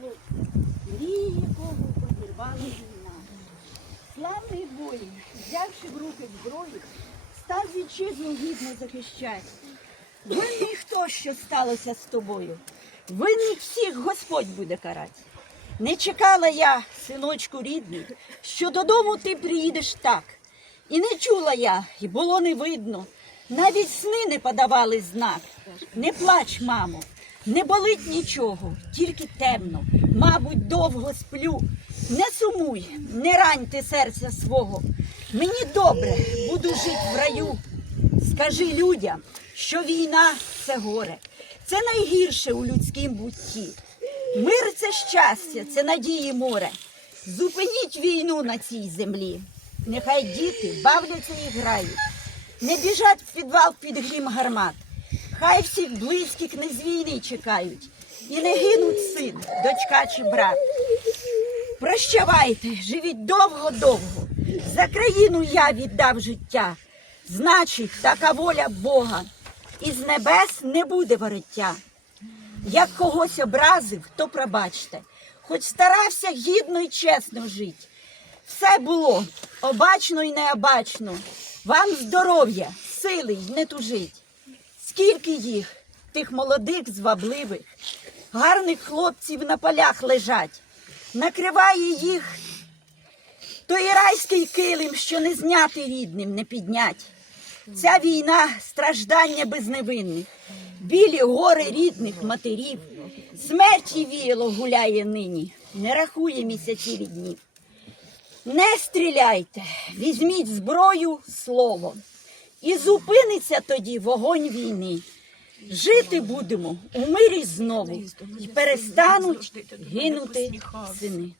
хлопці, мрії якого обірвала війна. Славний воїн, взявши в руки зброю, став вітчизну гідно захищати. Винний хто, що сталося з тобою? Винних всіх Господь буде карати. Не чекала я, синочку рідний, що додому ти приїдеш так. І не чула я, і було не видно. Навіть сни не подавали знак. Не плач, мамо, не болить нічого, тільки темно. Мабуть, довго сплю. Не сумуй, не рань ти серця свого. Мені добре, буду жити в раю. Скажи людям, що війна це горе. Це найгірше у людськім бутті. Мир це щастя, це надії море. Зупиніть війну на цій землі. Нехай діти бавляться і грають. Не біжать в підвал під грім гармат. Хай всіх близьких не з війни чекають. І не гинуть син, дочка чи брат. Прощавайте, живіть довго-довго. За країну я віддав життя. Значить, така воля Бога. Із небес не буде вороття. Як когось образив, то пробачте. Хоч старався гідно і чесно жити. Все було обачно і необачно. Вам здоров'я, сили й не тужить. Скільки їх, тих молодих, звабливих, гарних хлопців на полях лежать, накриває їх той райський килим, що не зняти рідним, не піднять. Ця війна страждання безневинних, білі гори рідних матерів, смерті віяло гуляє нині, не рахує місяців і днів. Не стріляйте, візьміть зброю словом, і зупиниться тоді вогонь війни. Жити будемо у мирі знову, і перестануть гинути сини.